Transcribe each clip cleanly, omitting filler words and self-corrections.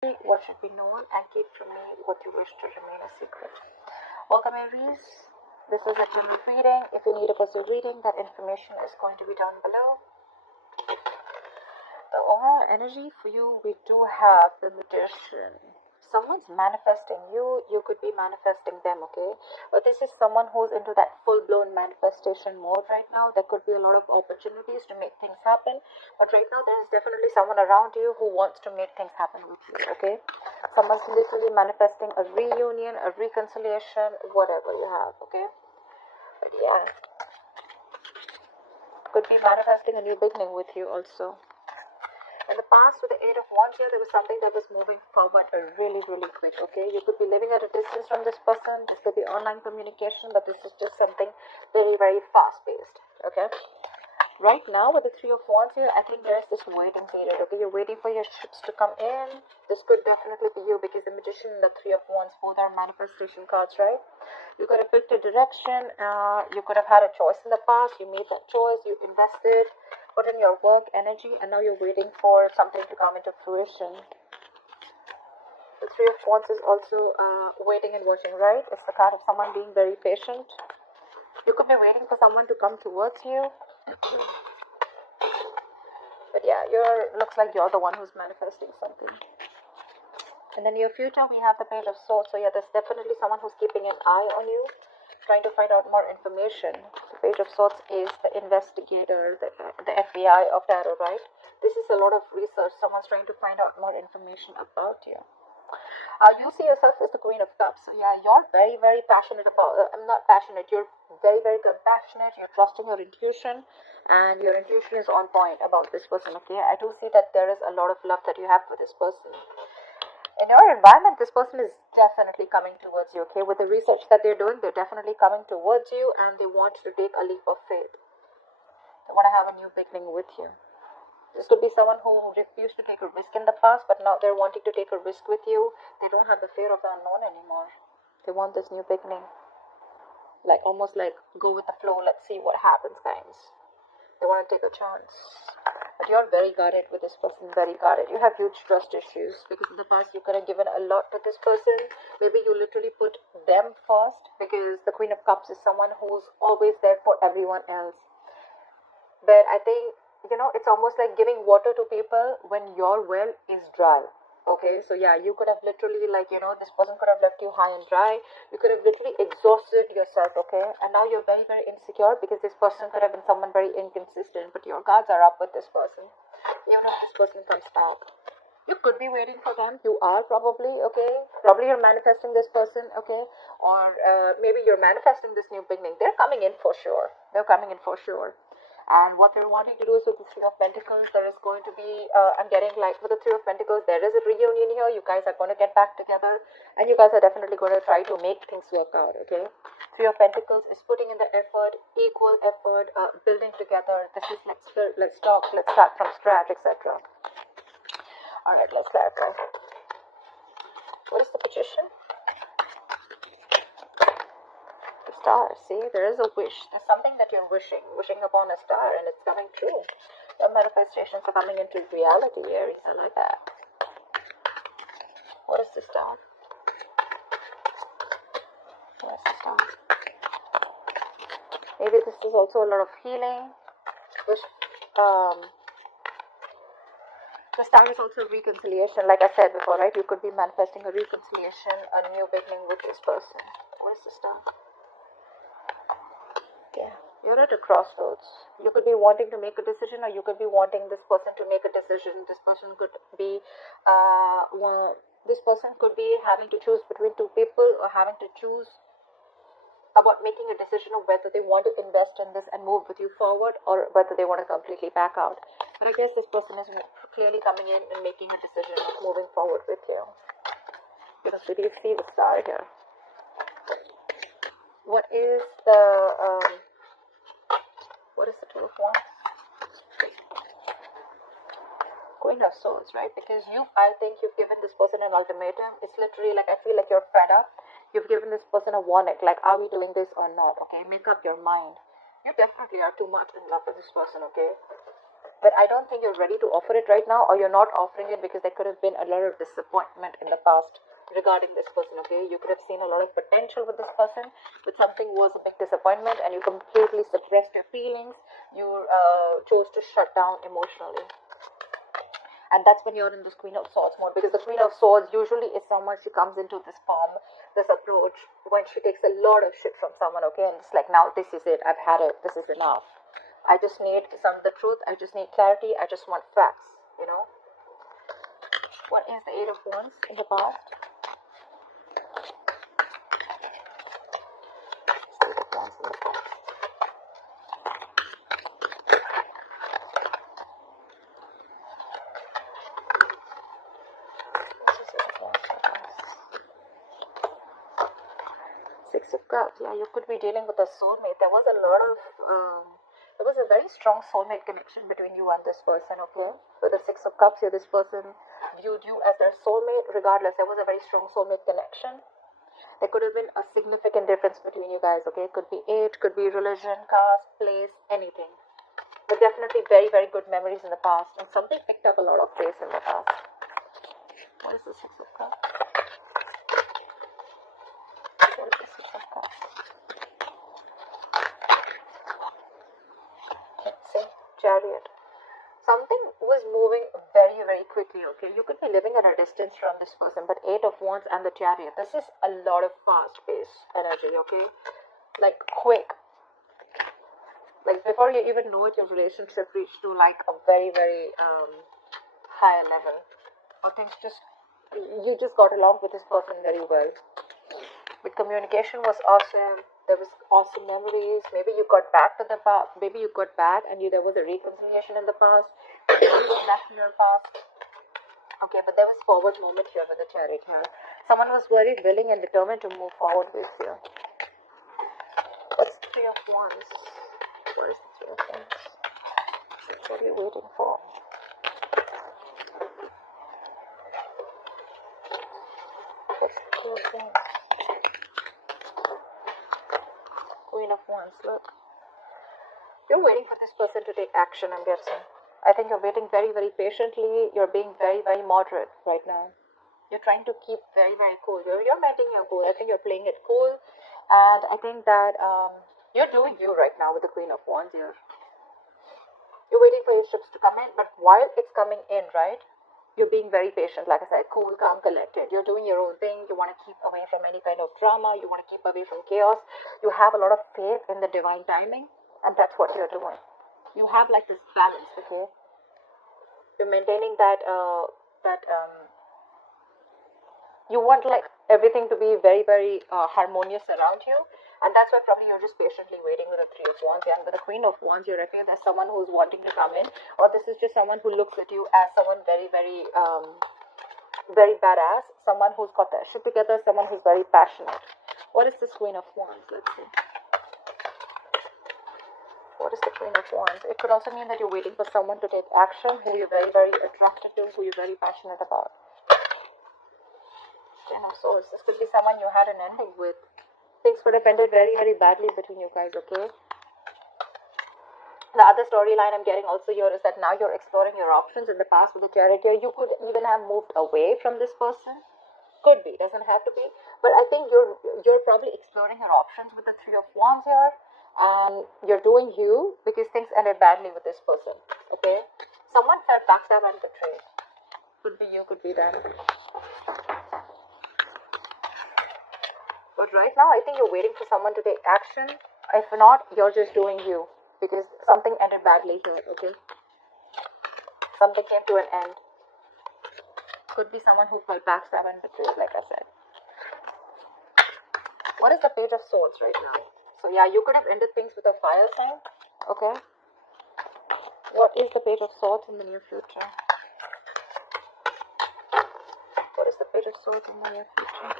what should be known, and keep from me what you wish to remain a secret. Welcome, Aries. This is a general reading. If you need a personal reading, that information is going to be down below. The overall energy for you, we do have the Magician. Someone's manifesting you. You could be manifesting them, okay? But this is someone who's into that full-blown manifestation mode right now. There could be a lot of opportunities to make things happen. But right now, there is definitely someone around you who wants to make things happen with you, okay? Someone's literally manifesting a reunion, a reconciliation, whatever you have, okay? But yeah, could be manifesting a new beginning with you also. In the past, with the Eight of Wands here, there was something that was moving forward really, really quick, okay? You could be living at a distance from this person. This could be online communication, but this is just something very, very fast-paced, okay? Right now, with the Three of Wands here, I think there's this waiting period, okay? You're waiting for your ships to come in. This could definitely be you, because the Magician and the Three of Wands both are manifestation cards, right? You could have picked a direction. You could have had a choice in the past. You made that choice. You invested, put in your work, energy, and now you're waiting for something to come into fruition. The Three of Wands is also waiting and watching, right? It's the card of someone being very patient. You could be waiting for someone to come towards you. But yeah, looks like you're the one who's manifesting something. In the near future, we have the Page of Swords. So yeah, there's definitely someone who's keeping an eye on you, trying to find out more information. The Page of Swords is the investigator, the FBI of tarot, right? This is a lot of research. Someone's trying to find out more information about you. You see yourself as the Queen of Cups. So yeah, you're very, very passionate about, I'm not passionate, you're very, very compassionate, you're trusting your intuition, and your intuition is on point about this person, okay? I do see that there is a lot of love that you have for this person. In your environment, this person is definitely coming towards you, okay? With the research that they're doing, they're definitely coming towards you, and they want to take a leap of faith. They want to have a new beginning with you. This could be someone who refused to take a risk in the past, but now they're wanting to take a risk with you. They don't have the fear of the unknown anymore. They want this new beginning. Like, almost like, go with the flow, let's see what happens, guys. They want to take a chance. But you're very guarded with this person, very guarded. You have huge trust issues, because in the past you could have given a lot to this person. Maybe you literally put them first, because the Queen of Cups is someone who's always there for everyone else. But I think, it's almost like giving water to people when your well is dry. Okay, so yeah, you could have literally, this person could have left you high and dry. You could have literally exhausted yourself, okay? And now you're very, very insecure, because this person could have been someone very inconsistent, but your guards are up with this person. Even if this person comes back, you could be waiting for them. You are probably, okay? Probably you're manifesting this person, okay? Or maybe you're manifesting this new beginning. They're coming in for sure. They're coming in for sure. And what they're wanting to do is, with the Three of Pentacles, there is going to be, I'm getting like, with the Three of Pentacles, there is a reunion here. You guys are going to get back together, and you guys are definitely going to try to make things work out, okay? Three of Pentacles is putting in the effort, equal effort, building together. This is let's talk, let's start from scratch, etc. Alright, let's clarify. What is the Magician? Star. See, there is a wish. There's something that you're wishing upon a star, and it's coming true. Your manifestations are coming into reality, Aries. I like that. What is the star? What is the star? Maybe this is also a lot of healing. Wish. The star is also reconciliation. Like I said before, right? You could be manifesting a reconciliation, a new beginning with this person. What is the star? Yeah, you're at a crossroads. You could be wanting to make a decision, or you could be wanting this person to make a decision. This person could be, this person could be having to choose between two people, or having to choose about making a decision of whether they want to invest in this and move with you forward, or whether they want to completely back out. But I guess this person is clearly coming in and making a decision of moving forward with you. Because we do see the star here. What is the Two of Wands? Queen of Swords, right? Because I think you've given this person an ultimatum. It's literally like, I feel like you're fed up. You've given this person a warning, like, are we doing this or not? Okay, make up your mind. You definitely are too much in love with this person, okay? But I don't think you're ready to offer it right now, or you're not offering it because there could have been a lot of disappointment in the past regarding this person, okay? You could have seen a lot of potential with this person, but something was a big disappointment and you completely suppressed your feelings. You chose to shut down emotionally. And that's when you're in this Queen of Swords mode, because the Queen of Swords usually is someone, she comes into this form, this approach, when she takes a lot of shit from someone, okay? And it's like, now this is it, I've had it, this is enough. I just need the truth, I just need clarity, I just want facts, you know. What is the Eight of Wands in the past? Eight of Wands in the past. Six of Cups. Yeah, you could be dealing with a soulmate. There was a lot of there was a very strong soulmate connection between you and this person, okay? With the Six of Cups here, this person viewed you as their soulmate. Regardless, there was a very strong soulmate connection. There could have been a significant difference between you guys, okay? It could be age, could be religion, caste, place, anything. But definitely very, very good memories in the past, and something picked up a lot of pace in the past. What is the Six of Cups? What is the Six of Cups? Chariot. Something was moving very, very quickly, okay? You could be living at a distance from this person, but Eight of Wands and the Chariot. This is a lot of fast-paced energy, okay? Like, quick. Like, before you even know it, your relationship reached to, like, a very, very higher level. Or things just, you just got along with this person very well. But communication was awesome. There was awesome memories. Maybe you got back to the past. Maybe you got back and there was a reconciliation in the past. You went back to your past. Okay, but there was forward moment here with the Chariot here. Someone was very willing and determined to move forward with you. What's the Three of Wands? What is the Three of Wands? What are you waiting for? What's the Three of Wands? Queen of Wands, look. You're waiting for this person to take action, I'm guessing. I think you're waiting very, very patiently. You're being very, very moderate right now. You're trying to keep very, very cool. You're maintaining your cool. I think you're playing it cool. And I think that you're doing you right now with the Queen of Wands here. You're waiting for your ships to come in, but while it's coming in, right, you're being very patient. Like I said, cool, calm, collected. You're doing your own thing. You want to keep away from any kind of drama. You want to keep away from chaos. You have a lot of faith in the divine timing, and that's what you're doing. You have like this balance, okay? You're maintaining that you want like everything to be very, very harmonious around you, and that's why probably you're just patiently waiting with the Three of Wands. And with the Queen of Wands, you're referring there's someone who's wanting to come in, or this is just someone who looks at you as someone very, very very badass, someone who's got their shit together, someone who's very passionate. What is this Queen of Wands? Let's see. What is the Queen of Wands? It could also mean that you're waiting for someone to take action, who you're very, very attracted to, who you're very passionate about. Queen of Swords. This could be someone you had an ending with. Things could have ended very, very badly between you guys, okay? The other storyline I'm getting also here is that now you're exploring your options. In the past with the Chariot here, you could even have moved away from this person. Could be, doesn't have to be. But I think you're probably exploring your options with the Three of Wands here. You're doing you because things ended badly with this person, okay? Someone felt backstabbed and betrayed. Could be you, could be them. But right now, I think you're waiting for someone to take action. If not, you're just doing you because something ended badly here, okay? Something came to an end. Could be someone who felt backstabbed and betrayed, like I said. What is the Page of Swords right now? So yeah, you could have ended things with a fire sign, okay? What is the Page of Swords in the near future? What is the Page of Swords in the near future?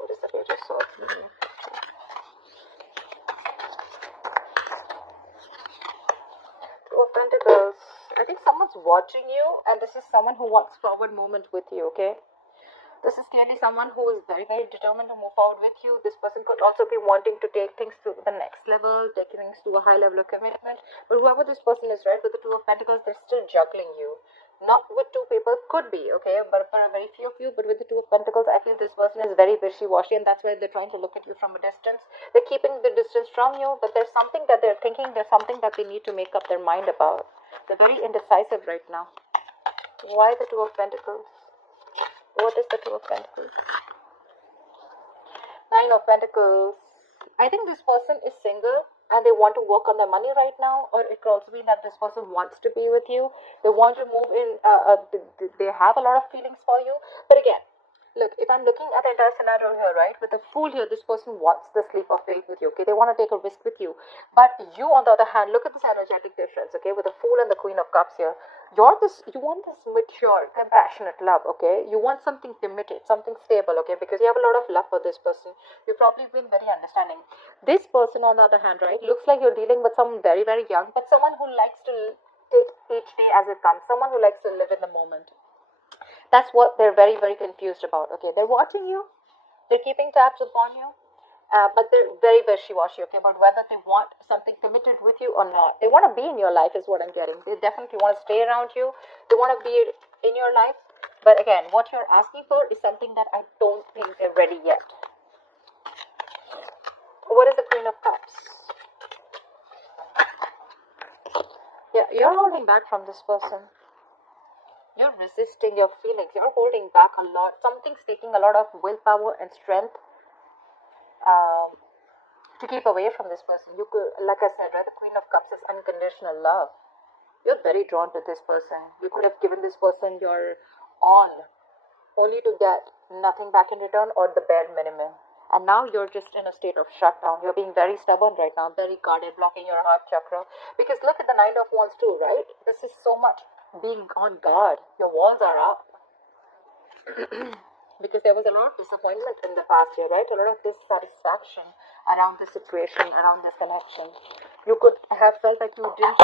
What is the Page of Swords in the near future? Two of Pentacles. I think someone's watching you, and this is someone who wants forward movement with you, okay? This is clearly someone who is very, very determined to move forward with you. This person could also be wanting to take things to the next level, take things to a high level of commitment. But whoever this person is, right, with the Two of Pentacles, they're still juggling you. Not with two people, could be, okay, but for a very few of you. But with the Two of Pentacles, I feel this person is very wishy-washy, and that's why they're trying to look at you from a distance. They're keeping the distance from you, but there's something that they're thinking, there's something that they need to make up their mind about. They're very indecisive right now. Why the Two of Pentacles? What is the Two of Pentacles? Nine of Pentacles. I think this person is single and they want to work on their money right now, or it could also be that this person wants to be with you. They want to move in, they have a lot of feelings for you. But again, look, if I'm looking at the entire scenario here, right, with the Fool here, this person wants the leap of faith with you, okay? They want to take a risk with you. But you, on the other hand, look at this energetic difference, okay, with the Fool and the Queen of Cups here. You want this mature, compassionate love, okay? You want something committed, something stable, okay? Because you have a lot of love for this person. You've probably been very understanding. This person, on the other hand, right, looks like you're dealing with someone very, very young, but someone who likes to take each day as it comes, someone who likes to live in the moment. That's what they're very, very confused about, okay? They're watching you, they're keeping tabs upon you, but they're very wishy-washy, okay, about whether they want something committed with you or not. They want to be in your life is what I'm getting. They definitely want to stay around you. They want to be in your life. But again, what you're asking for is something that I don't think they're ready yet. What is the Queen of Cups? Yeah, you're holding back from this person. You're resisting your feelings. You're holding back a lot. Something's taking a lot of willpower and strength to keep away from this person. You could, like I said, right, the Queen of Cups is unconditional love. You're very drawn to this person. You could have given this person your all, only to get nothing back in return or the bare minimum. And now you're just in a state of shutdown. You're being very stubborn right now, very guarded, blocking your heart chakra. Because look at the Nine of Wands too, right? This is so much being on guard. Your walls are up. Because there was a lot of disappointment in the past year, right? A lot of dissatisfaction around this situation, around this connection. You could have felt that you didn't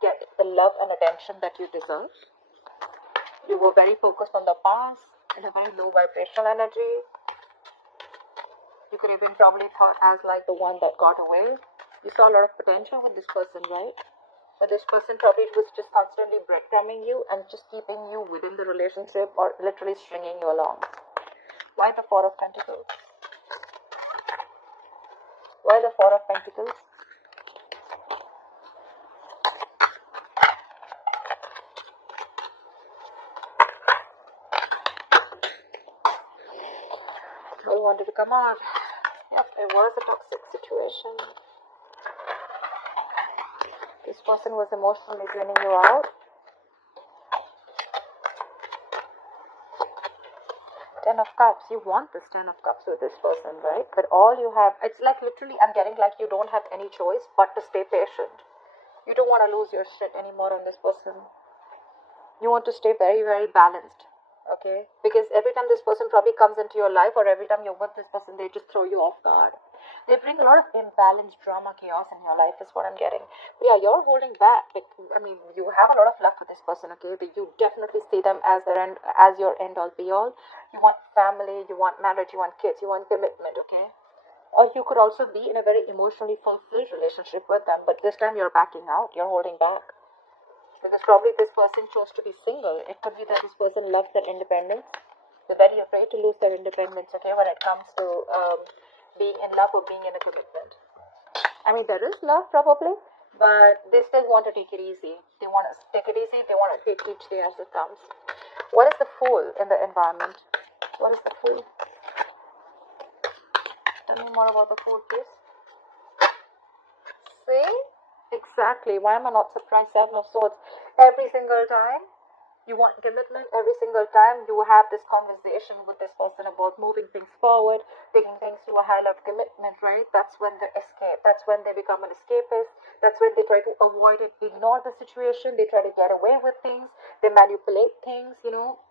get the love and attention that you deserve. You were very focused on the past, in a very low vibrational energy. You could have been probably thought as like the one that got away. You saw a lot of potential with this person, right? But this person probably was just constantly breadcrumbing you and just keeping you within the relationship or literally stringing you along. Why the Four of Pentacles? Why the Four of Pentacles? I wanted to come out. Yep, it was a toxic situation. This person was emotionally draining you out. Ten of Cups. You want this Ten of Cups with this person, right? But all you have, it's like literally I'm getting like you don't have any choice but to stay patient. You don't want to lose your shit anymore on this person. You want to stay very, very balanced. Okay? Because every time this person probably comes into your life or every time you're with this person, they just throw you off guard. They bring a lot of imbalance, drama, chaos in your life is what I'm getting. But yeah, you're holding back. I mean, you have a lot of love for this person, okay? But you definitely see them as your end all be all. You want family, you want marriage, you want kids, you want commitment, okay? Or you could also be in a very emotionally fulfilled relationship with them, but this time you're backing out, you're holding back. Because probably this person chose to be single. It could be that this person loves their independence. They're very afraid to lose their independence, okay, when it comes to being in love or being in a commitment. I mean, there is love probably, but they still want to take it easy. They want to take it easy. They want to take each day as it comes. What is the Fool in the environment? What is the Fool? Tell me more about the Fool, please. See? Exactly. Why am I not surprised? Seven of Swords. Every single time you want commitment, every single time you have this conversation with this person about moving things forward, taking things to a high level commitment, right? That's when they escape. That's when they become an escapist. That's when they try to avoid it, ignore the situation. They try to get away with things. They manipulate things, you know.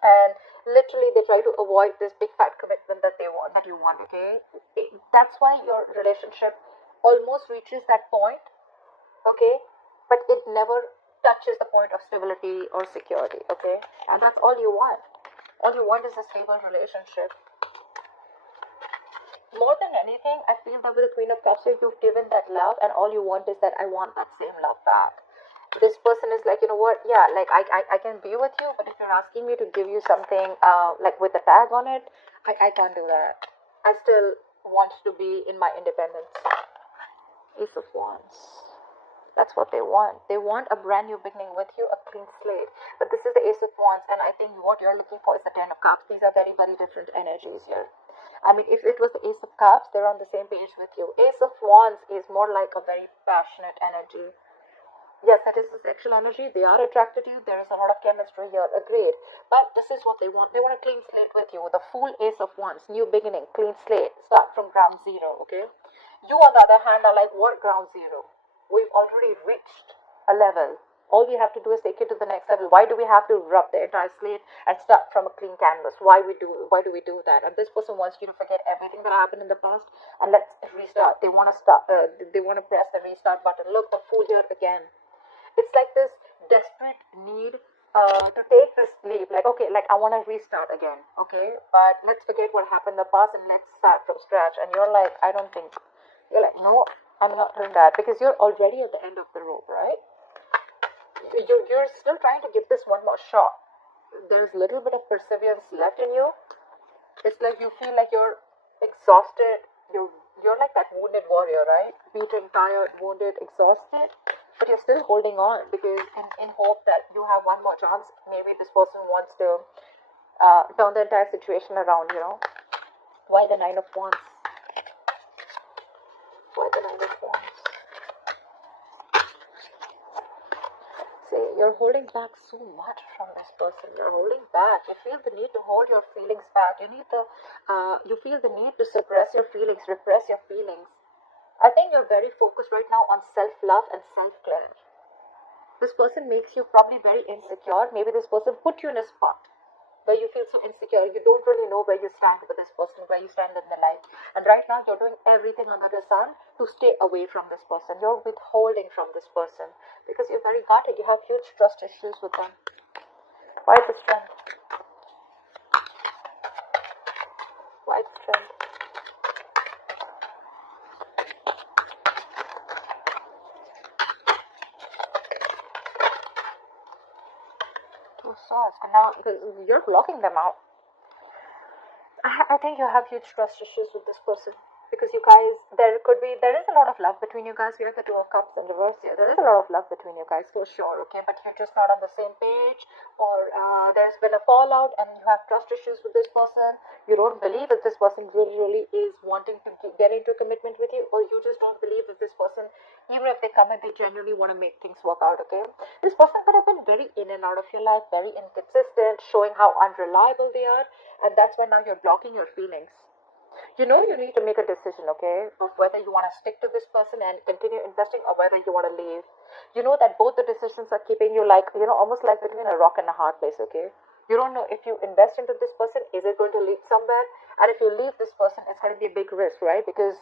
And literally they try to avoid this big fat commitment that you want, okay? That's why your relationship almost reaches that point, okay, but it never touches the point of stability or security, okay? And that's all you want. All you want is a stable relationship. More than anything, I feel that with the Queen of Cups here, you've given that love, and all you want is that I want that same love back. This person is like, you know what, yeah, like I can be with you, but if you're asking me to give you something like with a tag on it, I can't do that. I still want to be in my independence. Ace of Wands. That's what they want. They want a brand new beginning with you, a clean slate. But this is the Ace of Wands, and I think what you're looking for is the Ten of Cups. These are very, very different energies here. I mean, if it was the Ace of Cups, they're on the same page with you. Ace of Wands is more like a very passionate energy. Yes, that is the sexual energy. They are attracted to you. There is a lot of chemistry here. Agreed. But this is what they want. They want a clean slate with you. With a full Ace of Wands. New beginning. Clean slate. Start from ground zero. Okay. You, on the other hand, are like, what ground zero? We've already reached a level. All we have to do is take it to the next level. Why do we have to rub the entire slate and start from a clean canvas? Why do we do that? And this person wants you to forget everything that happened in the past and let's restart. They want to start. They want to press the restart button. Look, the Fool here again. It's like this desperate need to take this leap. Like, okay, like I want to restart again. Okay, but let's forget what happened in the past and let's start from scratch. And you're like, I don't think. You're like, no, I'm not doing that, because you're already at the end of the rope, right? You're still trying to give this one more shot. There's a little bit of perseverance left in you. It's like you feel like you're exhausted. You're like that wounded warrior, right? Beaten, tired, wounded, exhausted. But you're still holding on because in hope that you have one more chance. Maybe this person wants to turn the entire situation around, you know. Why the Nine of Wands? Why the Nine of Wands? See, you're holding back so much from this person. You're holding back. You feel the need to hold your feelings back. You feel the need to suppress your feelings, repress your feelings. I think you're very focused right now on self-love and self-care. This person makes you probably very insecure. Maybe this person put you in a spot where you feel so insecure. You don't really know where you stand with this person, where you stand in the life. And right now you're doing everything under the sun to stay away from this person. You're withholding from this person because you're very guarded. You have huge trust issues with them. Why the Strength? Why the Strength? Swords. And now you're blocking them out. I think you have huge trust issues with this person because you guys, there is a lot of love between you guys. We have the Two of Cups in reverse here. There is a lot of love between you guys for sure, okay? But you're just not on the same page, or there's been a fallout and you have trust issues with this person. You don't believe that this person really is wanting to get into a commitment with you, or you just don't believe that this person, even if they commit, they genuinely want to make things work out, okay? This person could have been very in and out of your life, very inconsistent, showing how unreliable they are, and that's why now you're blocking your feelings. You know you need to make a decision, okay, of whether you want to stick to this person and continue investing or whether you want to leave. You know that both the decisions are keeping you like, you know, almost like between a rock and a hard place, okay? You don't know if you invest into this person, is it going to lead somewhere? And if you leave this person, it's going to be a big risk, right? Because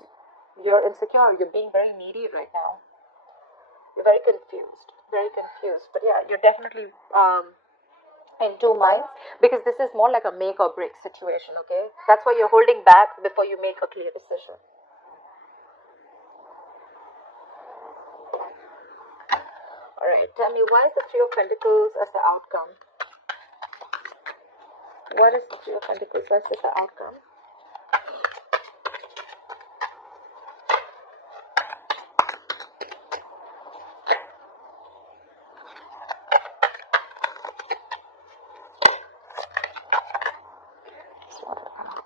you're insecure, you're being very needy right now. You're very confused. But yeah, you're definitely in two minds because this is more like a make or break situation, okay? That's why you're holding back before you make a clear decision. Alright, tell me, why is the Three of Pentacles as the outcome? What is the Three of Pentacles? What's the outcome?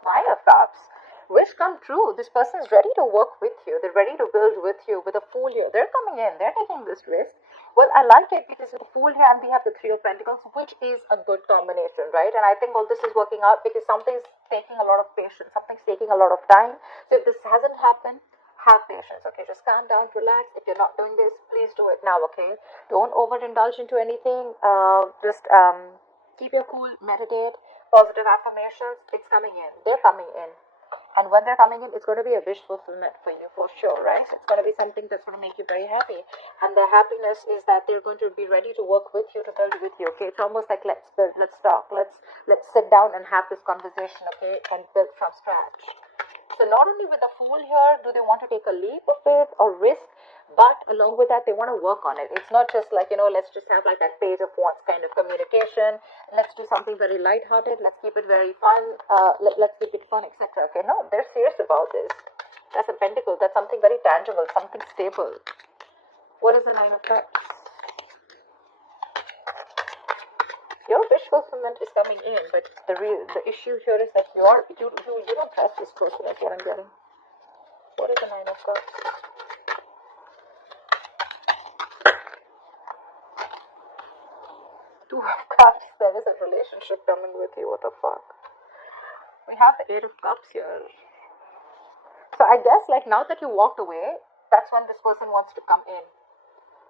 Nine of Cups. Wish come true. This person is ready to work with you. They're ready to build with you. With a Fool here, they're coming in. They're taking this risk. Well, I like it because with the Fool here and we have the Three of Pentacles, which is a good combination, right? And I think all this is working out because something's taking a lot of patience. Something's taking a lot of time. So if this hasn't happened, have patience, okay? Just calm down, relax. If you're not doing this, please do it now, okay? Don't overindulge into anything. Just keep your cool, meditate, positive affirmations. It's coming in. They're coming in. And when they're coming in, it's going to be a wish fulfillment for you, for sure, right? It's going to be something that's going to make you very happy. And the happiness is that they're going to be ready to work with you, to build with you, okay? It's almost like, let's build, let's talk, let's sit down and have this conversation, okay? And build from scratch. So not only with the Fool here, do they want to take a leap of faith or risk, but along with that, they want to work on it. It's not just like, let's just have like that page of wands kind of communication. Let's do something very lighthearted. Let's keep it very fun. Let's keep it fun, etc. Okay, no, they're serious about this. That's a pentacle. That's something very tangible, something stable. What is the Nine of Cups? Your wish fulfillment is coming in, but the issue here is that you don't trust this person. That's what I'm getting. What is the Nine of Cups? Two of Cups. There is a relationship coming with you. What the fuck? We have the Eight of Cups here. So I guess like now that you walked away, that's when this person wants to come in.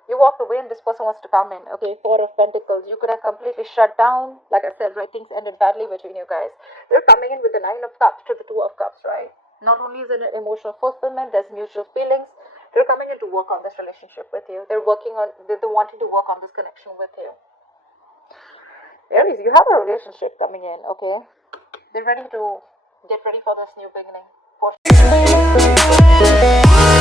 You walked away and this person wants to come in. Okay, Four of Pentacles. You could have completely shut down. Like I said, right, things ended badly between you guys. They're coming in with the Nine of Cups to the Two of Cups, right? Not only is it an emotional fulfillment, there's mutual feelings. They're coming in to work on this relationship with you. They're wanting to work on this connection with you. Aries, you have a relationship coming in, okay? They're ready to get ready for this new beginning. For sure.